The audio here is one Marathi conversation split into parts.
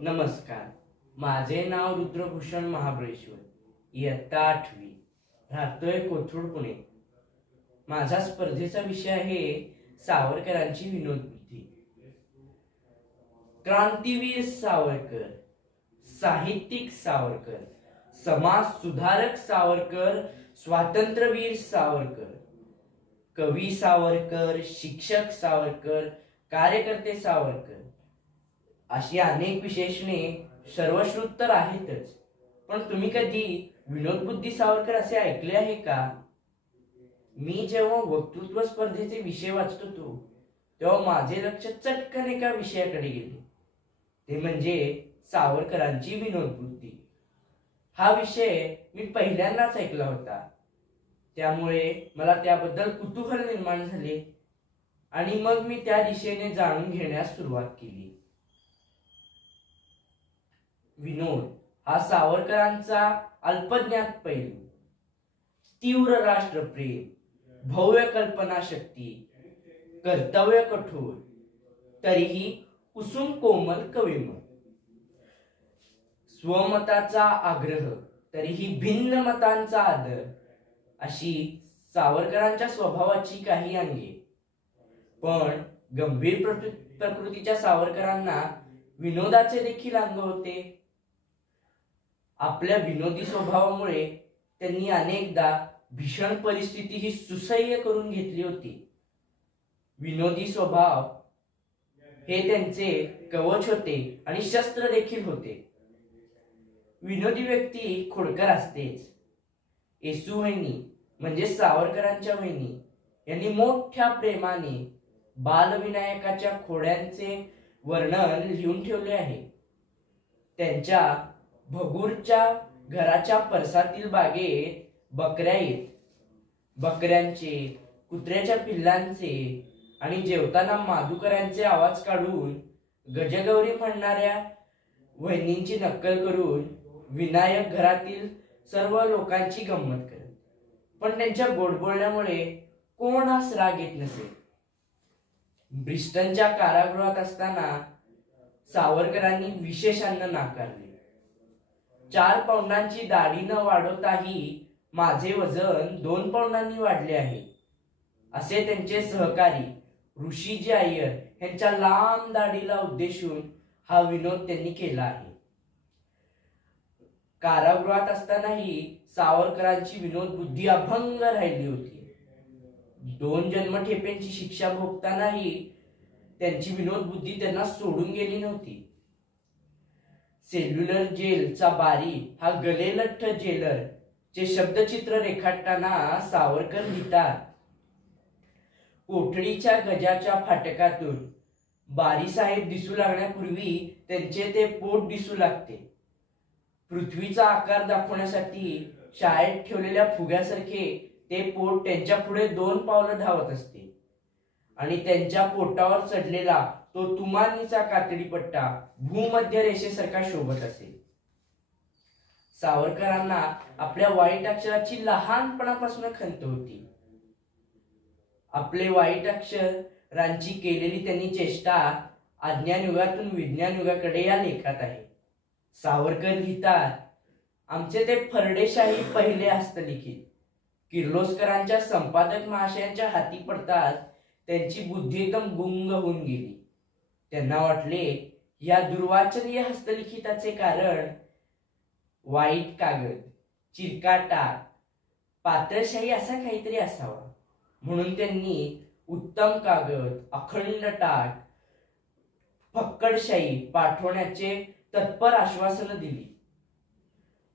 नमस्कार, माझे नाव रुद्रभूषण महाबळेश्वर, इयत्ता 8वी, राहतोय कोथरूड, पुणे। माझा स्पर्धेचा विषय आहे सावरकरांची विनोदबुद्धी। क्रांतीवीर सावरकर, साहित्यिक सावरकर, समाज सुधारक सावरकर, स्वातंत्र्यवीर सावरकर, कवी सावरकर, शिक्षक सावरकर, कार्यकर्ते सावरकर, अशी अनेक विशेषणे सर्वश्रुत तर आहेतच। पण तुम्ही कधी विनोदबुद्धी सावरकर असे ऐकले आहे का? मी जेव्हा वक्तृत्व स्पर्धेचे विषय वाचत होतो तेव्हा माझे लक्ष चटकन एका विषयाकडे गेले, ते म्हणजे सावरकरांची विनोदबुद्धी। हा विषय मी पहिल्यांदाच ऐकला होता, त्यामुळे मला त्याबद्दल कुतूहल निर्माण झाले आणि मग मी त्या दिशेने जाणून घेण्यास सुरुवात केली। विनोद हा सावरकरांचा अल्पज्ञात पैलू, तीव्र राष्ट्रप्रेम, भव्य कल्पनाशक्ती, कर्तव्य कठोर, तरीही कुसुम कोमल कविमन, स्वमताचा आग्रह, तरीही भिन्न मतांचा आदर, अशी सावरकरांच्या स्वभावाची काही अंगे। पण गंभीर प्रकृतीच्या सावरकरांना विनोदाचे देखील अंग होते। आपल्या विनोदी स्वभावामुळे त्यांनी अनेकदा भीषण परिस्थिती ही सुसह्य करून घेतली होती। विनोदी स्वभाव हे त्यांचे कवच होते आणि शस्त्र देखील होते। विनोदी व्यक्ती खोडकर असतेच। येसू वहिनी म्हणजे सावरकरांच्या वहिनी यांनी मोठ्या प्रेमाने बालविनायकाच्या खोड्यांचे वर्णन लिहून ठेवले आहे। त्यांच्या भगूरच्या घराच्या परसातील बागेत बकऱ्या येत, बकऱ्यांचे, कुत्र्याच्या पिल्लांचे आणि जेवताना माधुकरांचे आवाज काढून गजगौरी म्हणणाऱ्या वहिनींची नक्कल करून विनायक घरातील सर्व लोकांची गंमत करत। पण त्यांच्या गोडबोलण्यामुळे कोणास राग येत नसे। ब्रिस्टनच्या कारागृहात असताना सावरकरांनी विशेष अन्न नाकारले। 4 पाऊंडांची दाढी न वाढवताही माझे वजन 2 पाऊंडांनी वाढले आहे, असे त्यांचे सहकारी ऋषीजी अय्यर यांच्या लांब दाढीला उद्देशून हा विनोद त्यांनी केला आहे। कारागृहात असतानाही सावरकरांची विनोदबुद्धी अभंग राहिली होती। 2 जन्मठेपेंची शिक्षा भोगतानाही त्यांची विनोदबुद्धी त्यांना सोडून गेली नव्हती। सेल्युलर जेलचा बारी हा गलेलठ्ठ जेलर चे शब्दचित्र रेखाटताना सावरकर लिहितात, कोठडीच्या गजाच्या फाटकातून बारीसाहेब दिसू लागण्यापूर्वी त्यांचे ते पोट दिसू लागते। पृथ्वीचा आकार दाखवण्यासाठी शाळेत ठेवलेल्या फुग्यासारखे ते पोट त्यांच्या पुढे 2 पावलं धावत असते आणि त्यांच्या पोटावर चढलेला तो तुमानीचा कातडी पट्टा भूमध्य रेषेसारखा शोभत असे। सावरकरांना आपल्या वाईट अक्षराची लहानपणापासून खंत होती। आपले वाईट अक्षरांची केलेली त्यांनी चेष्टा अज्ञान युगातून विज्ञान युगाकडे या लेखात आहे। सावरकर लिहितात, आमचे ते फरडेशाही पहिले हस्तलिखित किर्लोस्करांच्या संपादक महाशयांच्या हाती पडताच त्यांची बुद्धी एकदम गुंग होऊन गेली। त्यांना वाटले या दुर्वाचनीय हस्तलिखिताचे कारण वाईट कागद, चिरकाटा, पातळशाही असा काहीतरी असावा, म्हणून त्यांनी उत्तम कागद, अखंड टाक, फक्कडशाही पाठवण्याचे तत्पर आश्वासन दिली।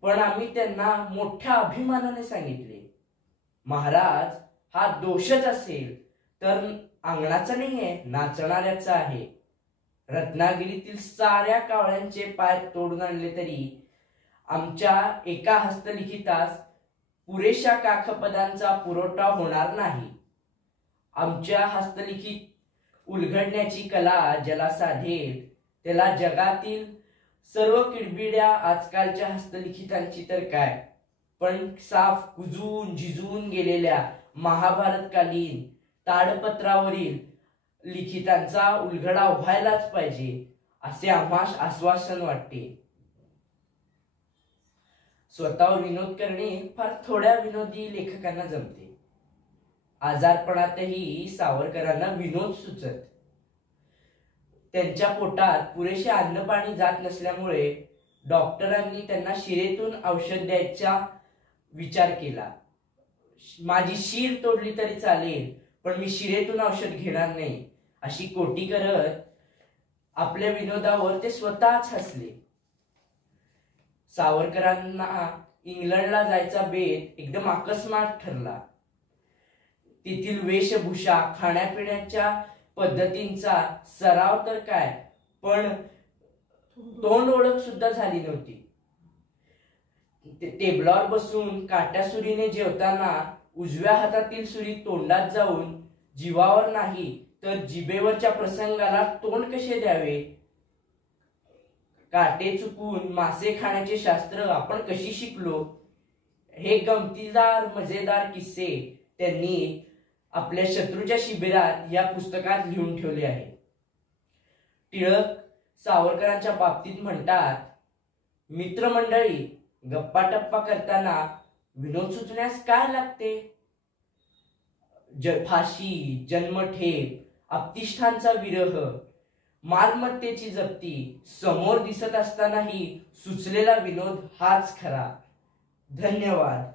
पण आम्ही त्यांना मोठ्या अभिमानाने सांगितले, महाराज हा दोषच असेल तर अंगणाचा नाहीये, नाचणाऱ्याचा आहे। रत्नागिरीतील साऱ्या कावळ्यांचे पाय तोडून आणले तरी आमच्या एका हस्तलिखितास पुरेशा काखपदांचा पुरवठा होणार नाही। आमच्या हस्तलिखित उलगडण्याची कला ज्याला साधेल त्याला जगातील सर्व किडबिड्या आजकालच्या हस्तलिखितांची तर काय, पण साफ कुजून झिजून गेलेल्या महाभारतकालीन ताडपत्रावरील लिखितांचा उलगडा व्हायलाच पाहिजे, असे आम्हास आश्वासन वाटते. स्वतःवर विनोद करणे फार थोड्या विनोदी लेखकांना जमते. आजारपणातही सावरकरांना विनोद सुचत. त्यांच्या पोटात पुरेसे अन्न पाणी जात नसल्यामुळे डॉक्टरांनी त्यांना शिरेतून औषध द्यायचा विचार केला. माझी शिर तोडली तरी चालेल, पण मी शिरेतून औषध घेणार नाही, अशी कोटी करत आपल्या विनोदावर ते स्वतःच हसले. सावरकरांना इंग्लंडला जायचा बेत एकदम अकस्मात ठरला. तेथील वेशभूषा, खाण्यापिण्याच्या पद्धतींचा सराव तर काय, पण तोंड ओळख सुद्धा झाली नव्हती. टेबलावर बसून काट्या सुरीने जेवताना उजव्या हातातील सुरी तोंडात जाऊन जीवावर नाही तर जिभेवरच्या प्रसंगाला तोंड कसे द्यावे, काटे चुकून मासे खाण्याचे शास्त्र आपण कशी शिकलो, हे गमतीदार मजेदार किस्से त्यांनी आपल्या शत्रूच्या शिबिरात या पुस्तकात लिहून ठेवले आहे. टिळक सावरकरांच्या बाबतीत म्हणतात, मित्रमंडळी गप्पा टप्पा करताना विनोद सुचण्यास काय लागते. फाशी, जन्मठेप, अपतिष्ठांचा विरह, मालमत्तेची जप्ती समोर दिसत असतानाही सुचलेला विनोद हाच खरा. धन्यवाद.